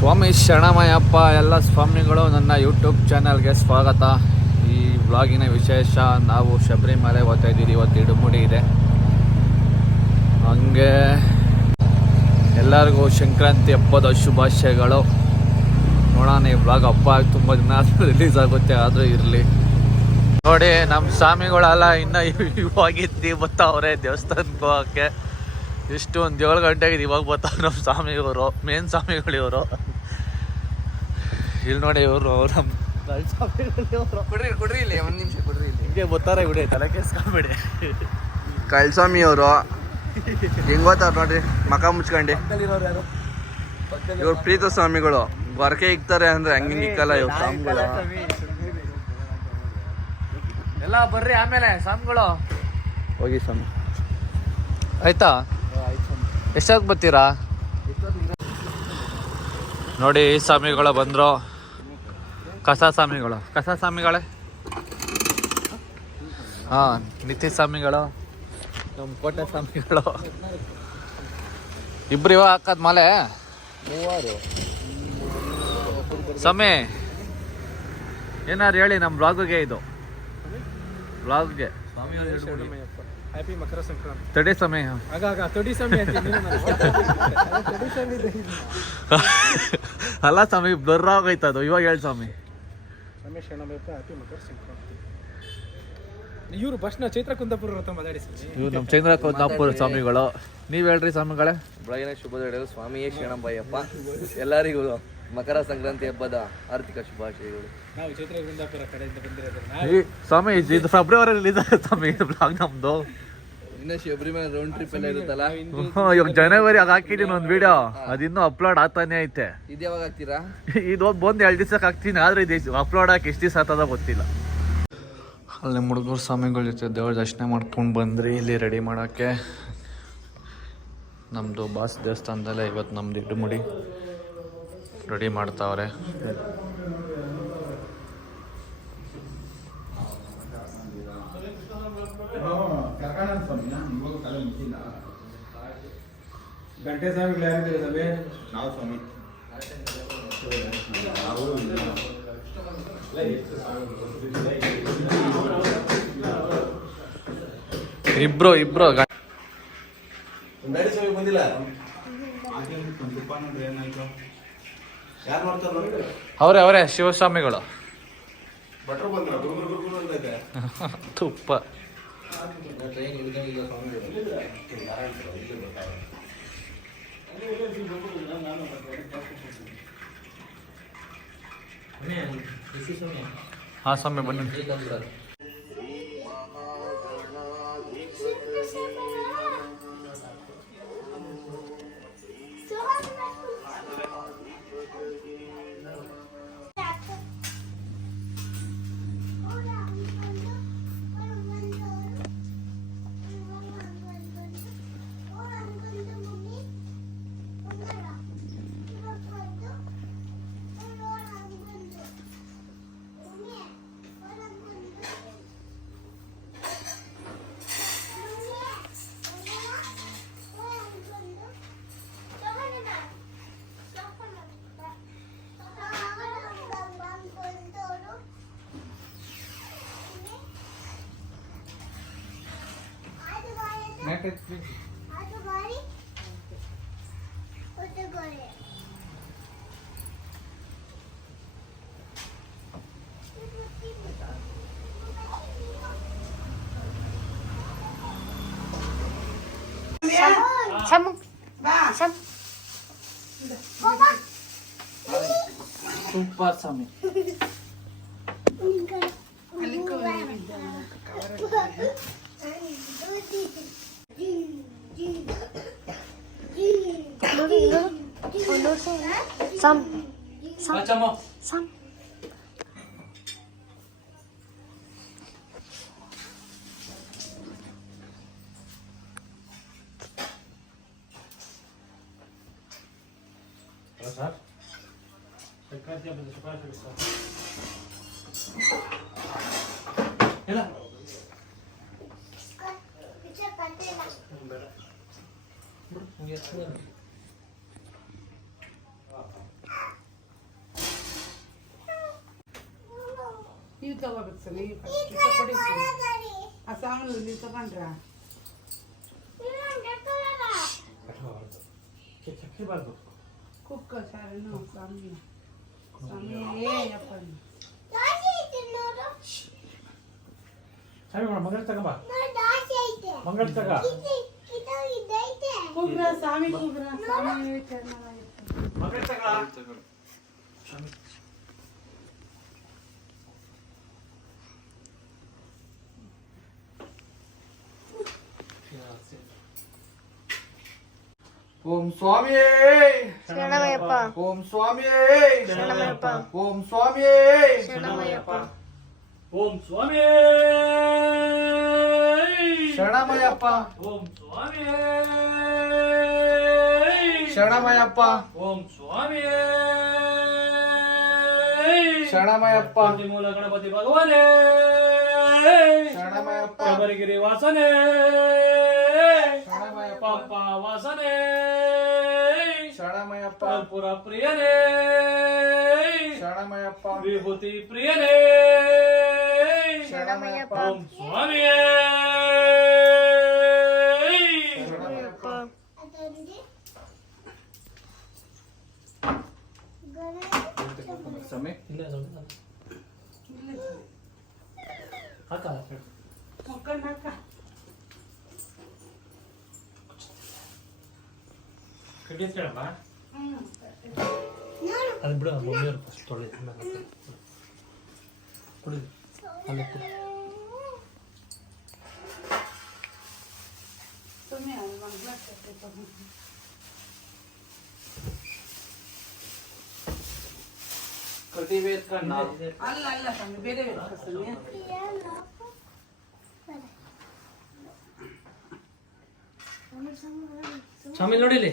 ಸ್ವಾಮಿ ಶರಣಮಯ್ಯಪ್ಪ. ಎಲ್ಲ ಸ್ವಾಮಿಗಳು ನನ್ನ ಯೂಟ್ಯೂಬ್ ಚಾನಲ್ಗೆ ಸ್ವಾಗತ. ಈ ವ್ಲಾಗಿನ ವಿಶೇಷ, ನಾವು ಶಬರಿಮಲೆ ಹೋಗ್ತಾ ಇದ್ದೀವಿ. ಇವತ್ತು ಇಡುಮುಡಿ ಇದೆ. ಹಂಗೆ ಎಲ್ಲರಿಗೂ ಸಂಕ್ರಾಂತಿ ಹಬ್ಬದ ಶುಭಾಶಯಗಳು. ನೋಡೋಣ, ಈ ವ್ಲಾಗ್ ಹಬ್ಬ ತುಂಬ ದಿನ ರಿಲೀಸ್ ಆಗುತ್ತೆ, ಆದರೂ ಇರಲಿ. ನೋಡಿ, ನಮ್ಮ ಸ್ವಾಮಿಗಳೆಲ್ಲ ಇನ್ನೂ ಇವಾಗಿದ್ದು ಬರ್ತಾವ್ರೆ ದೇವಸ್ಥಾನಕ್ಕೆ ಹೋಗೋಕ್ಕೆ. ಎಷ್ಟು ಒಂದು 7 ಗಂಟೆಗೆ ಇವಾಗ ಬರ್ತಾವ್ರೆ ನಮ್ಮ ಸ್ವಾಮಿಯವರು, ಮೇನ್ ಸ್ವಾಮಿಗಳು ಇವರು. ಇಲ್ಲಿ ನೋಡಿ, ಇವರು ನಮ್ಮ ಕೊಡ್ರಿ ಇಲ್ಲಿ ಒಂದು ನಿಮಿಷ ಕೊಡ್ರಿ ಇಲ್ಲಿ. ಹಿಂಗೆ ಬರ್ತಾರೆ ಬಿಡಿ, ತಲೆ ಕೆಸ್ಕೊಂಬಿಡಿ. ಕಳ್ಸ್ವಾಮಿ ಅವರು ಹೆಂಗ್ ಗೊತ್ತಾರ ನೋಡ್ರಿ, ಮಕ ಮುಚ್ಕೊಂಡು. ಇವ್ರು ಪ್ರೀತ ಸ್ವಾಮಿಗಳು ಹೊರಕೆ ಇಕ್ತಾರೆ ಅಂದ್ರೆ ಹಂಗೆ ಇಕ್ಕಲ್ಲ ಇವ್ರು ಸ್ವಾಮಿಗಳು. ಎಲ್ಲ ಬರ್ರಿ, ಆಮೇಲೆ ಸ್ವಾಮಿಗಳು ಹೋಗಿ ಸ್ವಾಮಿ. ಆಯ್ತಾ? ಎಷ್ಟೊತ್ತು ಬರ್ತೀರಾ? ನೋಡಿ, ಈ ಸ್ವಾಮಿಗಳು ಬಂದರು. ಕಸ ಸ್ವಾಮಿಗಳೇ. ಹಾಂ, ನಿತ್ಯ ಸ್ವಾಮಿಗಳು, ನಮ್ಮ ಕೋಟೆ ಸ್ವಾಮಿಗಳು. ಇಬ್ರು ಇವಾಗ ಹಾಕದ್ ಮಾಲೆ ಸ್ವಾಮಿ. ಏನಾರು ಹೇಳಿ ನಮ್ಮ ಬ್ಲಾಗ್ಗೆ, ಇದು ಬ್ಲಾಗ್ಗೆ. ಹ್ಯಾಪಿ ಮಕರ ಸಂಕ್ರಾಂತಿ. ತಡೆ ಸಮಯ ತೊಡಿ ಸಮಯ ಅಲ್ಲ ಸ್ವಾಮಿ, ಬ್ಲರ್ ಆಗೋಯ್ತದು. ಇವಾಗ ಹೇಳಿ ಸ್ವಾಮಿ. ರಮೇಶ್ ಶರಣಮಯ್ಯಪ್ಪ, ಹ್ಯಾಪಿ ಮಕರ ಸಂಕ್ರಾಂತಿ. ಇವರು ಬಸ್ನ ಚೈತ್ರ ಕುಂದಾಪುರ ಅಂತ ಮಾತಾಡಿ. ಇವ್ರು ನಮ್ಮ ಚೈತ್ರ ಕುಂದಾಪುರ ಸ್ವಾಮಿಗಳು. ನೀವು ಹೇಳ್ರಿ ಸ್ವಾಮಿಗಳೇ. ಬೆಳಗಿನ ಶುಭೋದಯಗಳು. ಸ್ವಾಮಿಯೇ ಶರಣಮಯ್ಯಪ್ಪ. ಎಲ್ಲರಿಗೂ ಮಕರ ಸಂಕ್ರಾಂತಿ ಹಬ್ಬದ ಆರ್ಥಿಕ ಶುಭಾಶಯಗಳು. ನಾವು ಚೈತ್ರ ಕುಂದಾಪುರ ಕಡೆಯಿಂದ ಬಂದಿರೋದು ಸ್ವಾಮಿ. ಇದು ಫೆಬ್ರವರಿ ರಿಲೀಸ್ ಆಗುತ್ತೆ ಸ್ವಾಮಿ, ಇದು ಬ್ಲಾಗ್ ನಮ್ದು. ಇನ್ನ ಶಬರಿಮಲೆ ರೌಂಡ್ ಟ್ರಿಪ್ ಎಲ್ಲ ಇರುತ್ತಲ್ಲ, ಇವಾಗ ಜನವರಿ ಆಗ ಹಾಕಿದೀನಿ ಒಂದು ವಿಡಿಯೋ, ಅದಿನ್ನೂ ಅಪ್ಲೋಡ್ ಆಗ್ತಾನೆ ಐತೆ. ಇದು ಯಾವಾಗ ಹಾಕ್ತೀರಾ? ಇದು ಬಂದು 2 ದಿವ್ಸಕ್ಕೆ ಹಾಕ್ತೀನಿ, ಆದ್ರೆ ಇದು ಅಪ್ಲೋಡ್ ಹಾಕಿ ಎಷ್ಟು ದಿವಸ ಆಗ್ತದ ಗೊತ್ತಿಲ್ಲ. ಅಲ್ಲಿ ಮುಡುಗೂರು ಸ್ವಾಮಿಗಳ ಜೊತೆ ದೇವ್ರ ದರ್ಶನ ಮಾಡ್ಕೊಂಡು ಬಂದ್ರಿ. ಇಲ್ಲಿ ರೆಡಿ ಮಾಡೋಕ್ಕೆ ನಮ್ಮದು ಬಾಸ್ ದೇವಸ್ಥಾನದಲ್ಲೇ ಇವತ್ತು ನಮ್ದು ಇಡುಮುಡಿ ರೆಡಿ ಮಾಡ್ತಾವ್ರೆ. ಗಂಟೆ ಸ್ವಾಮಿಗಳು ಯಾರಿದ್ದಾರೆ? ನಾವು ಸ್ವಾಮಿ. ಇಬ್ರು ಸ್ವಾಮಿ ಬಂದಿಲ್ಲ. ಯಾರು ಮಾಡ್ತಾರ? ಅವರೇ ಶಿವಸ್ವಾಮಿಗಳು. ಭಟ್ರು ಬಂದ್ರ ಗುರು ಅಂತೈತೆ. ತುಪ್ಪ ಟ್ರೈನ್ ಹಿಡಿದಿಲ್ಲ ಸ್ವಾಮಿಗಳು. ಹಾಂ ಸ್ವಾಮಿ, ಬನ್ನಿ. ಸೂಪರ್ ಸ್ವಾಮಿ. Some. ಸರ್ ಸಂಕ್ರಾಂತಿ ಹಬ್ಬದ ಶುಭಾಶಯಗಳು ಸರ್. ಇಲ್ಲ ಬೇಡ. ತಗೋಬೇಕು ಸ್ವಾಮಿ ಕೊಡಿ ಸ್ವಾಮಿ. ಆ ಸಾಮಾನು ಇಲ್ಲಿ ತಗೊಂಡ್ರ ಕುಕ್ಕ ಸಾರನು ಸ್ವಾಮಿ ಸ್ವಾಮಿ ಅಪ್ಪ ಮಂಗಳ ತಗಬಾ ಮಂಗಳ ತಗ ಕುಗ್ರ ಸ್ವಾಮಿ ಕುಗ್ರ ಸ್ವಾಮಿ ಚೆನ್ನಾಗಿತ್ತು. ಮಂಗಳ ತಗ ಓಂ ಸ್ವಾಮಿ ಶರಣಮಯ್ಯಪ್ಪ ಓಂ ಸ್ವಾಮಿ ಶರಣಮಯ್ಯಪ್ಪ ಓಂ ಸ್ವಾಮಿ ಶರಣಮಯ್ಯಪ್ಪ ಓಂ ಸ್ವಾಮಿ ಶರಣಮಯ್ಯಪ್ಪ ಓಂ ಸ್ವಾಮಿ ಶರಣಮಯ್ಯಪ್ಪ ಓಂ ಸ್ವಾಮಿ ಶರಣಮಯ್ಯಪ್ಪ ಮೂಲ ಗಣಪತಿ ಭಗವಾನೇ ಶರಣಮಯ್ಯಪ್ಪ ಶಬರಿಗಿರಿ ವಾಸನೆ ಶರಣಮಯ್ಯಪ್ಪ ಪಂಪ ವಾಸನೆ ಶರಣಮಯ್ಯಪ್ಪ ಕರ್ಪೂರ ಪ್ರಿಯನೇ ಶರಣಮಯ್ಯಪ್ಪ ವಿಭೂತಿ ಪ್ರಿಯನೇ ಶರಣಮಯ್ಯಪ್ಪ ಓಂ ಸ್ವಾಮಿಯೇ ಶರಣಮಯ್ಯಪ್ಪ ಸ್ವಾಮಿ ಮಕ್ಕಳನ್ನ ಹಾಕ ಕಡಿಸ್ಕೊಳ್ಳಮ್ಮ ಹ್ಮ್ ಅದು ಬಿಡು ಮಮ್ಮಿಯವ್ರು ಫಸ್ಟ್ ತೊಳೆ ಕುಡಿ ಅಲ್ಲಿ ಕುಡಿ ಸ್ವಾಮಿ ಅದು ಮಂಗಳ ತಗೊಂಡು ಕಟಿಬೇಕ ಅಲ್ಲ ಅಲ್ಲ ಸ್ವಾಮಿ ಬೇರೆ ಬೇಕು ಸ್ವಾಮಿ. ಸ್ವಾಮಿ ನೋಡಿಲಿ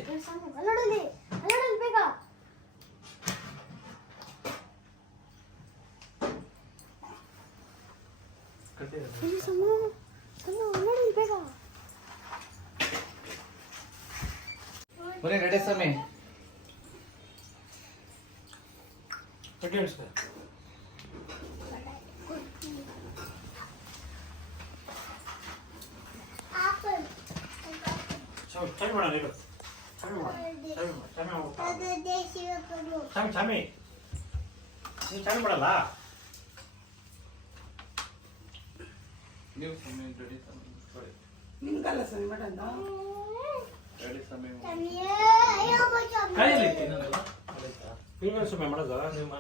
ಬನ್ನಿ ರೆಡಿ ಸ್ವಾಮಿ ಕಟ್ಟಿ ಹಿಡಿಸ್ಕೊ ಚಾಮಿ ಮಾಡೋಣ ಇಡು ಚಾಮಿ ಚಾಮಿ ನೀನು ಚಾಮಿ ಮಾಡಲ್ಲ ನೀವು ಸ್ವಾಮಿ ರೆಡಿ ಸ್ವಾಮಿ ನಿಮ್ಗಲ್ಲ ಸ್ವಾಮಿ ಮಾಡೋದು ರೆಡಿ ಸ್ವಾಮಿ ಕಾಯಿಲೆ ನೀವು ಸುಮ್ಮನೆ ಮಾಡೋದು ನೀವು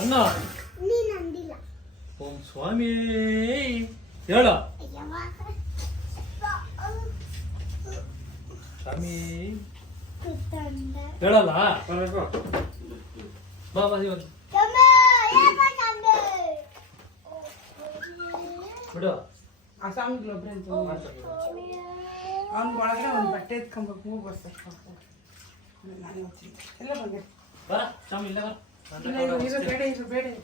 ಅನ್ನ ಓಂ ಸ್ವಾಮಿ ಹೇಳ ಸ್ವಾಮಿ ಹೇಳಲ್ಲ ಬಾ ಬಾ ಇವತ್ತು ಬಿಡು ಆ ಸ್ವಾಮಿಗಳು ಒಬ್ಬರೇ ಅವ್ನ ಒಳಗಡೆ ಒಂದು ಬಟ್ಟೆ ಎತ್ಕೊಂಬೇಕು ಹೂ ಬರ್ಸಕ್ಕೆ ನಾನೇ ಹೋಗ್ತೀನಿ ಎಲ್ಲ ಬಂದೆ ಬರ ಸ್ವಾಮಿ ಇಲ್ಲ ಬರ ಇಲ್ಲ ಇರು ಬೇಡ ಇರು ಬೇಡ ಇರು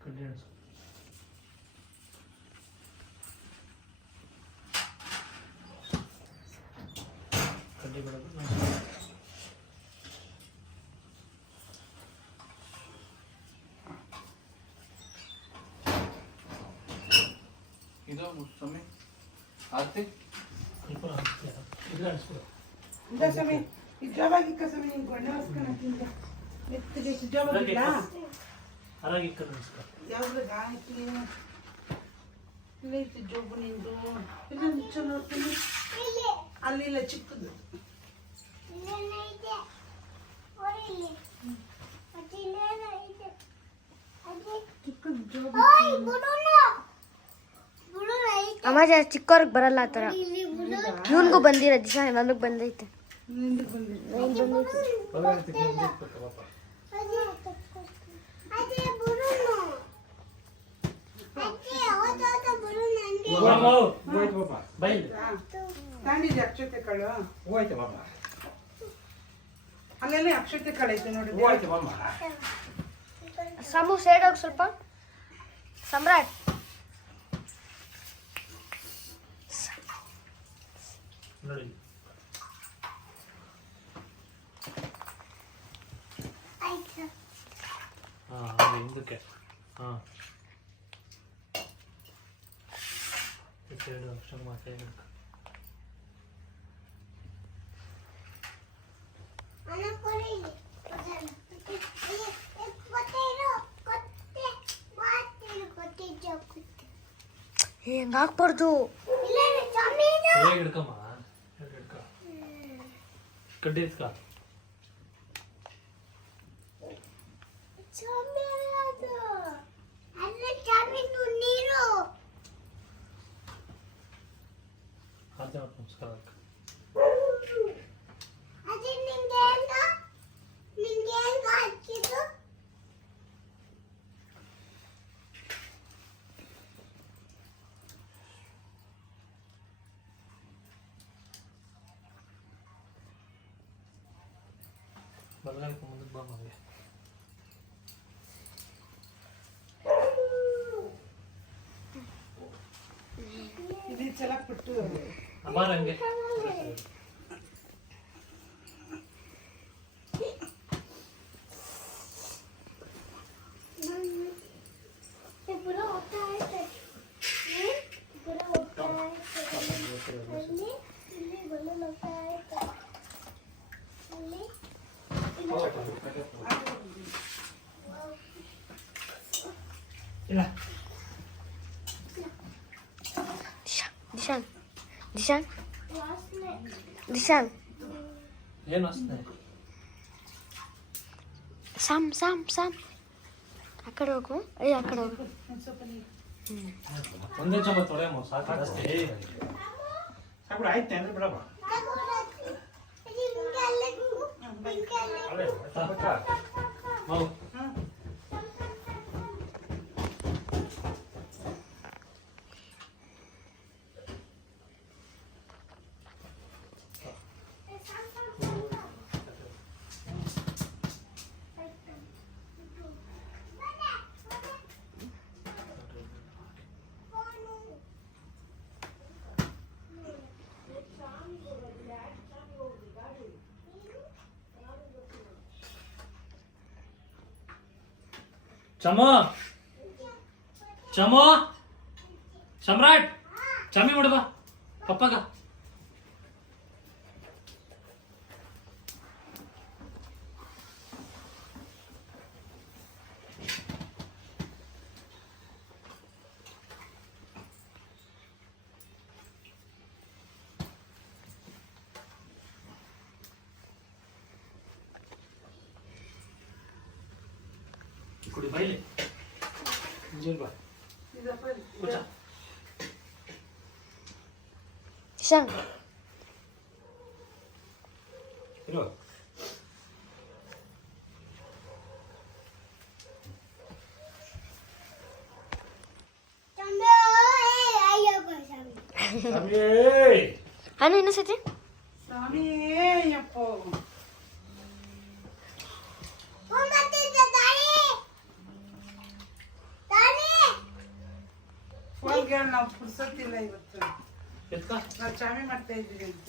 ಕಡ್ಡಿ ಹಿಡಿಸು ಕಡ್ಡಿ ಬಿಡೋದು ಇದು ಸ್ವಾಮಿ ಆರ್ತಿ ಸ್ವಲ್ಪ ಇದು ಅನಿಸ್ಬಿಡು ಇಂದ ಸ್ವಾಮಿ ಇಜ್ಜಾವಾಗಿ ಸ್ವಾಮಿ ನಿನ್ ಗೊಂಡೆ ಹೊಸ್ಕೊಂಡು ತಿಂದ ಎತ್ತಿಗೆ ಇಜ್ಜಾವಾಗಿಲ್ಲ ಆರಾಗಿ ಇಕ್ಕದು ಅನಿಸ್ಕೊ ಯಾವ್ದು ಗಾಯತ್ರಿ ಇಲ್ಲ ಇತ್ತು ಜೋಬು ನಿಂದು ಇಲ್ಲ ಮುಚ್ಚ ನೋಡ್ತೀನಿ ಅಲ್ಲಿ ಇಲ್ಲ ಚಿಕ್ಕದು ಚಿಕ್ಕದು ಜೋಬು ಅಮ್ಮ ಚಿಕ್ಕವ್ರಿಗೆ ಬರಲ್ಲ ಆ ಥರ. ಇವನ್ಗೂ ಬಂದಿರೋ ದಿಶಾ ನನಗೆ ಬಂದೈತೆ. ನಿಂದಕ್ಕೆ ಬಂದಿದೆ. ತಾಂಡಿದ್ದೆ ಅಕ್ಷತೆ ಕಾಳು. ಅಲ್ಲೆಲ್ಲ ಅಕ್ಷತೆ ಕಾಳು ಐತೆ ನೋಡಿ. ಸಮು ಸೈಡ್ ಹೋಗಿ ಸ್ವಲ್ಪ. ಸಮ್ರಾಟ್ ಹಿಂದಕ್ಕೆ ಹಾಂ ಸೈಡು ಕ್ಷಮ ಸೈಡ್ ಹೆಂಗೆ ಹಾಕ್ಬಾರ್ದು. ಹೇಗೆ ಹಿಡ್ಕಮ್ಮ ಹಿಡ್ಕ ಕಡ್ಡಿ ಇಸ್ಕ ಹಾಗೆ ನಮಸ್ಕಾರ ಬಲಗಾಲ ಮುಂದಕ್ಕೆ ಬಾ ಮಗ. ಇದು ಚೆನ್ನಾಗಿ ಬಿಟ್ಟು ಬಾರ ಹಂಗೆ ಇಲ್ಲ ದಿಶಾನ್ ದಿಶಾನ್ ದಿಶಾನ್ ಏನು ಅಷ್ಟೇ ಸಾಮ್ ಸಾಮ್ ಸಾಮ್ ಆ ಕಡೆ ಹೋಗು. ಅಯ್ಯ ಆ ಕಡೆ ಹೋಗು. ಒಂದೇ ಚಮ ತೊಳೆಯಮ್ಮ ಸಾಕು ಜಾಸ್ತಿ ಸಾಕು ಆಯ್ತು ಅಂದ್ರೆ ಬಿಡಮ್ಮ. ಹೌದು ಚಮೋ ಚಮೋ ಸಮ್ರಾಟ್ ಚಮಿ ಬಿಡ್ಬ ಪಪ್ಪಗ ಕುಡಿ ಬೈಲಿ ಬಾ ದಿಶಾನ್ ಇರೋ ಅನು ಇನ್ನೂ ಸತಿ ಸ್ವಾಮಿ ಅಪ್ಪ ಫೋನ್ಗೆ ನಾವು ಪುರ್ಸೊತ್ತಿಲ್ಲ ಇವತ್ತು. ಎತ್ಕ ನಾವು ಚಾಮಿ ಮಾಡ್ತಾ ಇದ್ದೀವಿ ಅಂತ.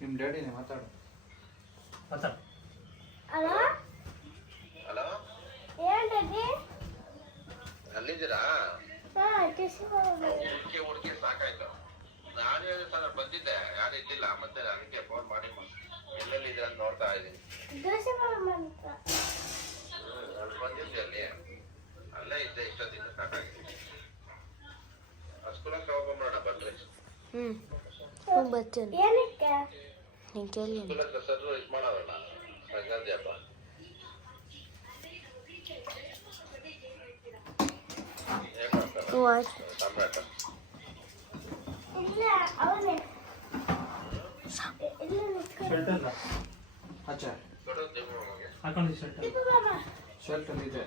ನಿಮ್ಮ ಡ್ಯಾಡಿನೇ ಮಾತಾಡು. ಮಾತಾಡು ಹಲೋ ಹಲೋ ಹೇಳ್ರಿ. ಅಲ್ಲಿದ್ದೀರಾ? ಹುಡುಕಿ ಹುಡುಕಿ ಸಾಕಾಯ್ತು. ನಾನು ಹೇಳಿದ ಸಲ ಬಂದಿದ್ದೆ, ಯಾರು ಇದ್ದಿಲ್ಲ. ಮತ್ತೆ ಅದಕ್ಕೆ ಫೋನ್ ಮಾಡಿ ಎಲ್ಲೆಲ್ಲಿದ್ದೀರ ಅಂತ ನೋಡ್ತಾ ಇದ್ದೀನಿ. ಅಲ್ಲಿ ಬಂದಿದ್ದೆ, ಅಲ್ಲಿ ಅಲ್ಲೇ ಇದ್ದೆ. ಇಷ್ಟೊತ್ತಿಂದ ಸಾಕಾಗಿದೆ. ಸ್ಕೂಲಕ್ಕೆ ಹೋಗ್ಬೋಣ ಬಂದ್ರೆ. ಬರ್ತೀನಿ. ನೀನು ಕೇಳಿ ಸರ್ ಇದು ಮಾಡೋಣ ಸಂಕ್ರಾಂತಿ ಹಬ್ಬ ಏನ್ ಮಾಡ್ತಾರೆ ಹ್ಞೂ ಆಯ್ತು ಸಾಮ್ರಾಟ ಅಚ್ಚಾ ಕೊಡೋದು ನಿಮಗೆ ಹಾಕೊಂಡು ಶರ್ಟ್ ಶರ್ಟ್ ಅಲ್ಲಿ ಇದೆ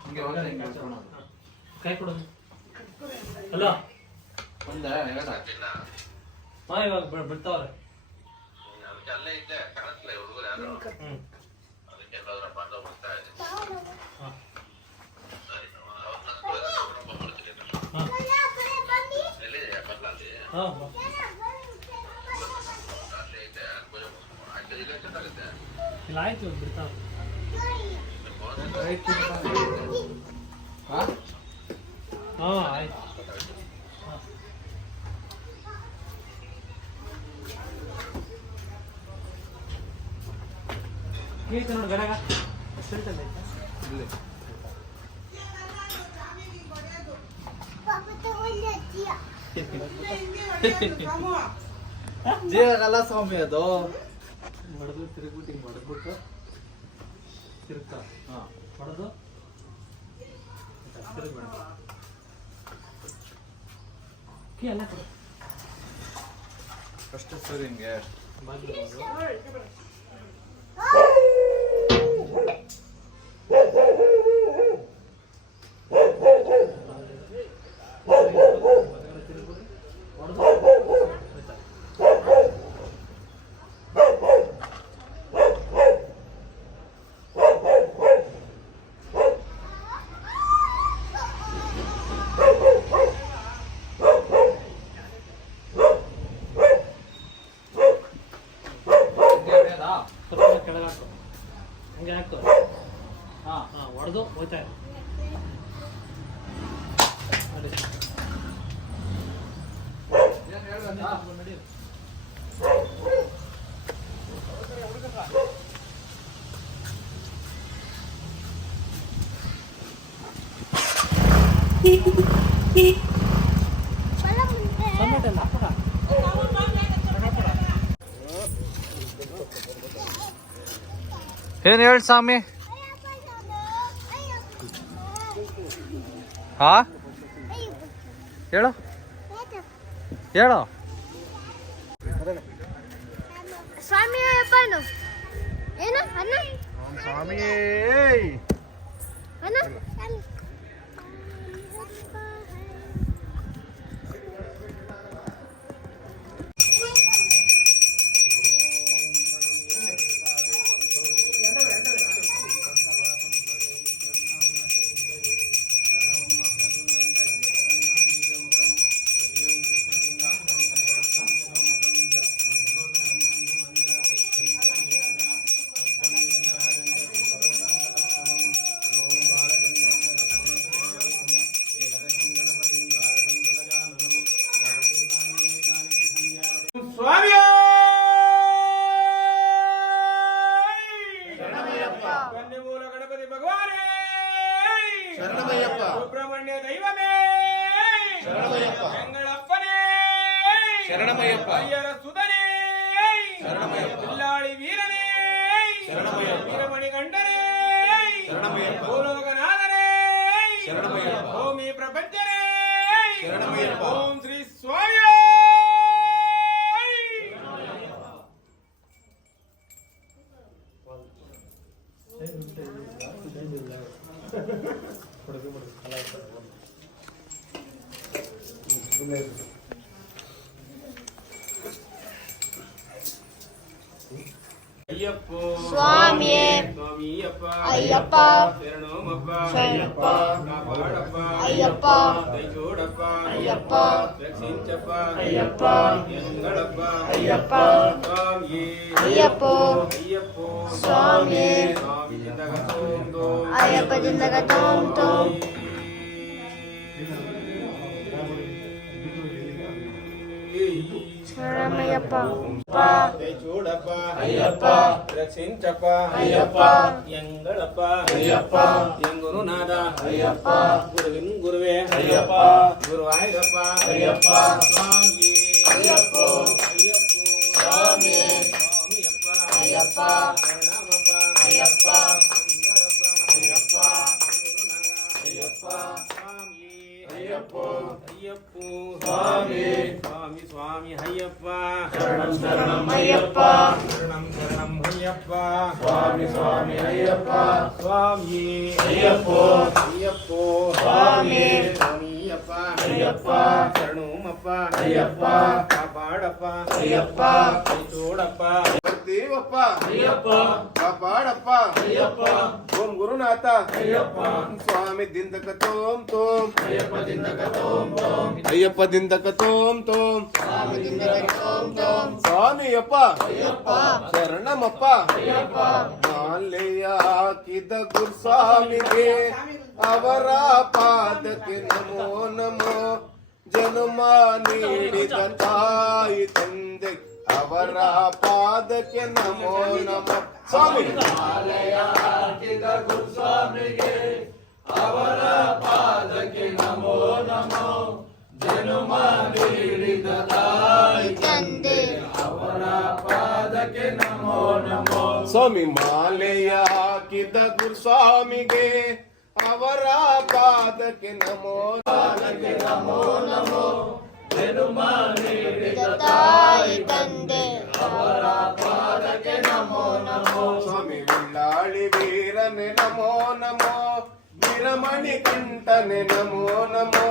ಹಿಂಗೆ ಹೋದ್ರೆ ಹಿಂಗೆ ಹೇಳ್ಕೊಳೋದು. ಕೈ ಕೊಡೋದು ಅಲ್ಲ ಒಂದೇ ಹೇಳ ಹಾ ಇವಾಗ ಬಿಡ್ತಾವ್ರೆ ಅದಕ್ಕೆ ಅಲ್ಲೇ ಇದ್ದೆ ಕಾಣಿಸ್ಲ ಹುಡುಗರು ಯಾರು ಅದಕ್ಕೆಲ್ಲಾದ್ರೂ ಬಂದು ಬರ್ತಾ ಇದೆ ಸರಿ ಅವ್ರನ್ನ ಸ್ಕೂಲಿಂದ ಕರ್ಕೊಂಡು ಬರ್ತೀನಿ ಎಲ್ಲಿದೆ ಬಂದಲ್ಲಿ ಹಾಂ ಅಲ್ಲೇ ಇದೆ ಪೂಜೆ ಮುಗಿಸ್ಕೊಂಡು ಆಯ್ತು ಈಗ ಎಷ್ಟಾಗುತ್ತೆ ಇಲ್ಲ ಆಯ್ತು ಬಿಡ್ತಾವ್ರೆ ಹಾಂ ಹಾಂ ಆಯ್ತು ಕೇಳ್ತ ನೋಡಿ ಗಡಗ ಶರ್ಟಲ್ಲಿ ಆಯ್ತಾ ಇಲ್ಲಿ ಜೀವಗಲ್ಲ ಸ್ವಾಮಿ ಅದು ಹೊಡೆದು ತಿರುಗ್ಬಿಟ್ಟು ಹಿಂಗೆ ಹೊಡೆದ್ಬಿಟ್ಟು ತಿರುಗ್ತಾ ಹಾಂ ಹೊಡೆದು ತಿರುಗ್ಬೇಡ ಕೀ ಅಲ್ಲ ಕೊಡು ಅಷ್ಟೇ ಸರ್ ಹಿಂಗೆ ಬಾಗಿಲು ಸ್ವಲ್ಪ ಕೆಳಗೆ ಹಾಕು ಹಂಗೆ ಹಾಕು ಹಾಂ ಹಾಂ ಹೊಡೆದು ಹೋಯ್ತಾ ಇದೆ ನೋಡಿ ನಡಿ ಟೊಮೆಟೊ ಹಾಕೋಣ ಏನ್ ಹೇಳ ಸ್ವಾಮಿ ಹಾ ಹೇಳು ಹೇಳು ಸ್ವಾಮಿ ಅಪ್ಪನು ಏನು ಅನ್ನ ಸ್ವಾಮಿಯೇ ಅನ್ನ ಕನ್ಯಮೂಲ ಗಣಪತಿ ಭಗವಾನೇ ಸುಬ್ರಹ್ಮಣ್ಯ ದೈವಮೇ ಎಂಗಳಪ್ಪನೇ ಅಯ್ಯರ ಸುಧನೇ ಬಿಲ್ಲಾಳಿ ವೀರನೇ ವೀರಮಣಿ ಗಂಡನೇ ಭೂಲೋಕನಾಥನೇ ಓಂ ಈ ಪ್ರಪಂಚನೇ ಓಂ ಶ್ರೀ ಸ್ವಾಮಿ ಅಯ್ಯಪ್ಪ ಸ್ವಾಮಿಯೇ ಸ್ವಾಮಿಯಪ್ಪ ಅಯ್ಯಪ್ಪ ಶರಣೋಮಪ್ಪ ಶರಣಪ್ಪ ಕಾಪಾಡಪ್ಪ ಅಯ್ಯಪ್ಪ ದೈಜೋಡಪ್ಪ ಅಯ್ಯಪ್ಪ ರಕ್ಷಿಂಚಪ್ಪ ಅಯ್ಯಪ್ಪ ಎಂಗಳಪ್ಪ ಅಯ್ಯಪ್ಪ ಸ್ವಾಮಿಯೇ ಅಯ್ಯಪ್ಪ ಅಯ್ಯಪ್ಪ ಸ್ವಾಮಿಯೇ ಸ್ವಾಮಿ ಜಿಂದಗತೋಂದೋ ಅಯ್ಯಪ್ಪದಿಂದ ಗತೋಂ ತೋಂ ಶರಣಮಯ್ಯಪ್ಪ ದೈಜೋಡಪ್ಪ ಅಯ್ಯಪ್ಪ ರಕ್ಷಿಂಚಪ್ಪ ಅಯ್ಯಪ್ಪ ಎಂಗಳಪ್ಪ ಅಯ್ಯಪ್ಪ ಎಂಗುರುನಾದ ಅಯ್ಯಪ್ಪ ಗುರುವಿನ್ ಗುರುವೇ ಅಯ್ಯಪ್ಪ ಗುರುವಾಯೂರಪ್ಪ ಅಯ್ಯಪ್ಪ ಸ್ವಾಮಿ ಅಯ್ಯಪ್ಪ ಅಯ್ಯಪ್ಪ ಸ್ವಾಮಿಯೇ ಸ್ವಾಮಿ ಅಯ್ಯಪ್ಪ ಶರಣಂ ಶರಣಂ ಅಯ್ಯಪ್ಪ ಶರಣಂ ಶರಣಂ ಅಯ್ಯಪ್ಪ ಸ್ವಾಮಿ ಸ್ವಾಮಿ ಅಯ್ಯಪ್ಪ ಸ್ವಾಮಿ ಅಯ್ಯಪ್ಪ ಅಯ್ಯಪ್ಪ ಸ್ವಾಮಿ ಸ್ವಾಮಿಯಪ್ಪ ಅಯ್ಯಪ್ಪ ಶರಣಮಪ್ಪ ಅಯ್ಯಪ್ಪ ಕಾಪಾಡಪ್ಪ ಅಯ್ಯಪ್ಪ ಕೈತೋಡಪ್ಪ ದೇವಪ್ಪ ಅಯ್ಯಪ್ಪ ಕಾಪಾಡಪ್ಪ ಅಯ್ಯಪ್ಪ ಓಂ ಗುರುನಾಥ ಅಯ್ಯಪ್ಪ ಸ್ವಾಮಿ ದಿಂದಕ ತೋಂ ತೋಂ ಅಯ್ಯಪ್ಪ ದಿಂದಕ ತೋಂ ತೋಂ ಅಯ್ಯಪ್ಪ ದಿಂದಕ ತೋಂ ತೋಂ ಸ್ವಾಮಿ ದಿಂದಕ ತೋಂ ತೋಂ ಸ್ವಾಮಿಯಪ್ಪ ಅಯ್ಯಪ್ಪ ಶರಣಮಪ್ಪ ಅಯ್ಯಪ್ಪ ಮಾಲೆಯ ಹಾಕಿದ ಗುರುಸ್ವಾಮಿಗೆ ಅವರ ಪಾದಕ್ಕೆ ನಮೋ ನಮೋ ಜನ್ಮ ನೀಡಿದ ತಾಯಿ ತಂದೆ ಅವರ ಪಾದಕ್ಕೆ ನಮೋ ನಮೋ ಸ್ವಾಮಿ ಮಾಲೆಯ ಹಾಕಿದ ಗುರುಸ್ವಾಮಿಗೆ ಅವರ ಪಾದಕ್ಕೆ ನಮೋ ನಮೋ ಜನ್ಮ ನೀಡಿದ ತಾಯಿ ತಂದೆ ಅವರ ಪಾದಕ್ಕೆ ನಮೋ ನಮೋ ಸ್ವಾಮಿ ಮಾಲೆಯ ಹಾಕಿದ ಗುರುಸ್ವಾಮಿಗೆ ಅವರ ಪಾದಕ್ಕೆ ನಮೋ ನಮೋ ಜನ್ಮ ನೀಡಿದ ತಾಯಿ ತಂದೆ ಅವರ ಪಾದಕ್ಕೆ ನಮೋ ನಮೋ ಸ್ವಾಮಿ ವಿಲ್ಲಾಳಿ ವೀರನೆ ನಮೋ ನಮೋ ವೀರಮಣಿ ಕಂಠನೆ ನಮೋ ನಮೋ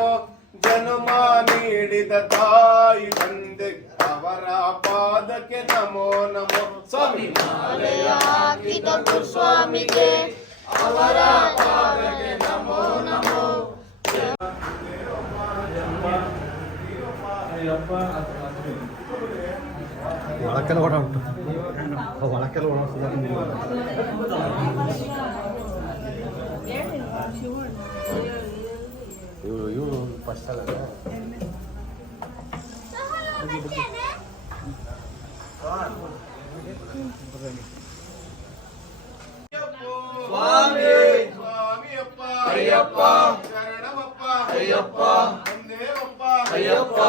ಜನ್ಮ ನೀಡಿದ ತಾಯಿ ತಂದೆ ಅವರ ಪಾದಕ್ಕೆ ನಮೋ ನಮೋ ಸ್ವಾಮಿ ಮಾಲೆಯ ಹಾಕಿದ ಗುರುಸ್ವಾಮಿಗೆ ಅವರ ಪಾದಕ್ಕೆ ನಮೋ ನಮೋ ಒಳಕ್ಕೆಲ್ಲ ಓಡ ಉಂಟು ಒಳಕ್ಕೆಲ್ಲ ಓಡಿಸಿದ ಇವರು ಫಸ್ಟ್ ಅಲ್ಲ ಸ್ವಾಮಿ ಸ್ವಾಮಿಯಪ್ಪ ಅಯ್ಯಪ್ಪ ಶರಣಮಪ್ಪ ಅಯ್ಯಪ್ಪ ದೇವಪ್ಪ ಅಯ್ಯಪ್ಪ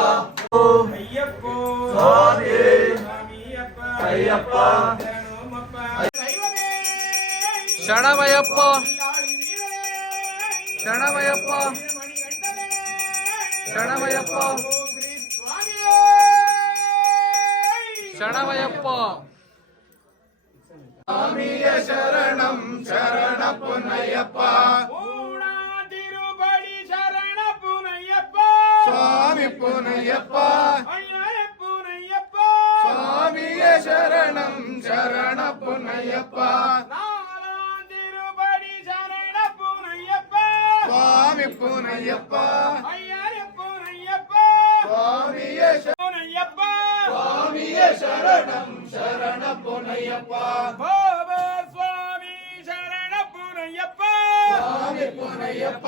ಅಯ್ಯಪ್ಪ ಸ್ವಾಮಿ ಸ್ವಾಮಿಯಪ್ಪ ಅಯ್ಯಪ್ಪ ಶರಣಮಪ್ಪ ಶರಣಮಯ್ಯಪ್ಪ ಶರಣಮಯ್ಯಪ್ಪ ಶರಣಮಯ್ಯಪ್ಪ ಶರಣಮಯ್ಯಪ್ಪ ಸ್ವಾಮಿಯ ಶರಣಂ ಶರಣ ಪುನಯ್ಯಪ್ಪ ತಿರುಬಡಿ ಶರಣ ಪುನಯ್ಯಪ್ಪ ಸ್ವಾಮಿ ಪುನಯ್ಯಪ್ಪ ಪುನಯ್ಯಪ್ಪ ಸ್ವಾಮಿಯ ಶರಣಂ ಶರಣ ಪುನಯ್ಯಪ್ಪ ತಿರುಬಡಿ ಶರಣ ಪುನಯ್ಯಪ್ಪ ಸ್ವಾಮಿ ಪುನಯ್ಯಪ್ಪ ಪುನಯ್ಯಪ್ಪ ಸ್ವಾಮಿಯ ಪುನಯ್ಯಪ್ಪ ಸ್ವಾಮಿಯ ಶರಣಂ ಶರಣ ಪುನಯ್ಯಪ್ಪ ಬಾಬಾ ಸ್ವಾಮಿ ಶರಣ ಪುನಯ್ಯಪ್ಪ ಸ್ವಾಮಿ ಪುನಯ್ಯಪ್ಪ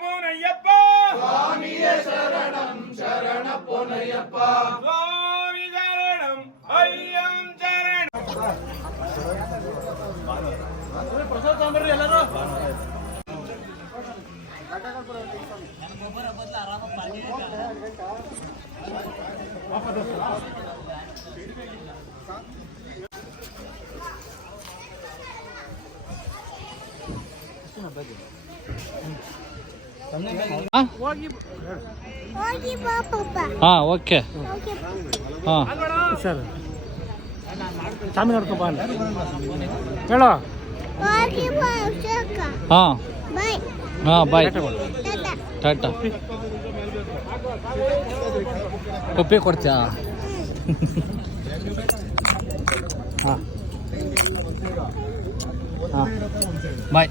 ಪುನಯ್ಯಪ್ಪ ಸ್ವಾಮಿಯ ಶರಣಂ ಶರಣ ಪುನಯ್ಯಪ್ಪ ಸ್ವಾಮಿ ಶರಣಂ ಅಯ್ಯಂ ಶರಣ ಪ್ರಸಾದ ಸಾಂಬಾರ್ರಿ ಎಲ್ಲರೂ ಹಾ ಓಕೆ ಹಾ ಸರ್ ಚಾಮಿ ನೋಡ್ಕೊಂಬ ಹೇಳೋ ಹಾ ಹಾ ಬಾಯ್ ಟಾಟಾ ಉಪ್ಪಿ ಕೊಡ್ತೀಯಾ ಹಾಂ ಹಾಂ ಬಾಯ್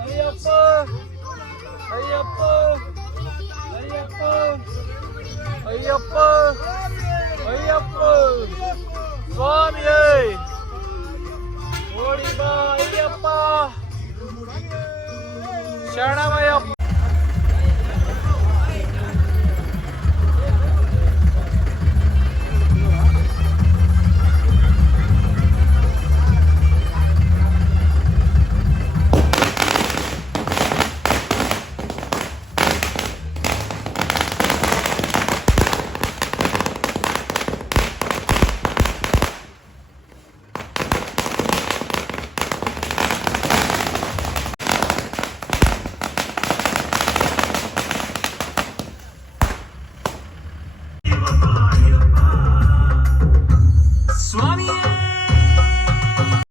ಅಯ್ಯಪ್ಪ ಅಯ್ಯಪ್ಪ ಅಯ್ಯಪ್ಪ ಅಯ್ಯಪ್ಪ ಅಯ್ಯಪ್ಪ ಸ್ವಾಮಿಯೇ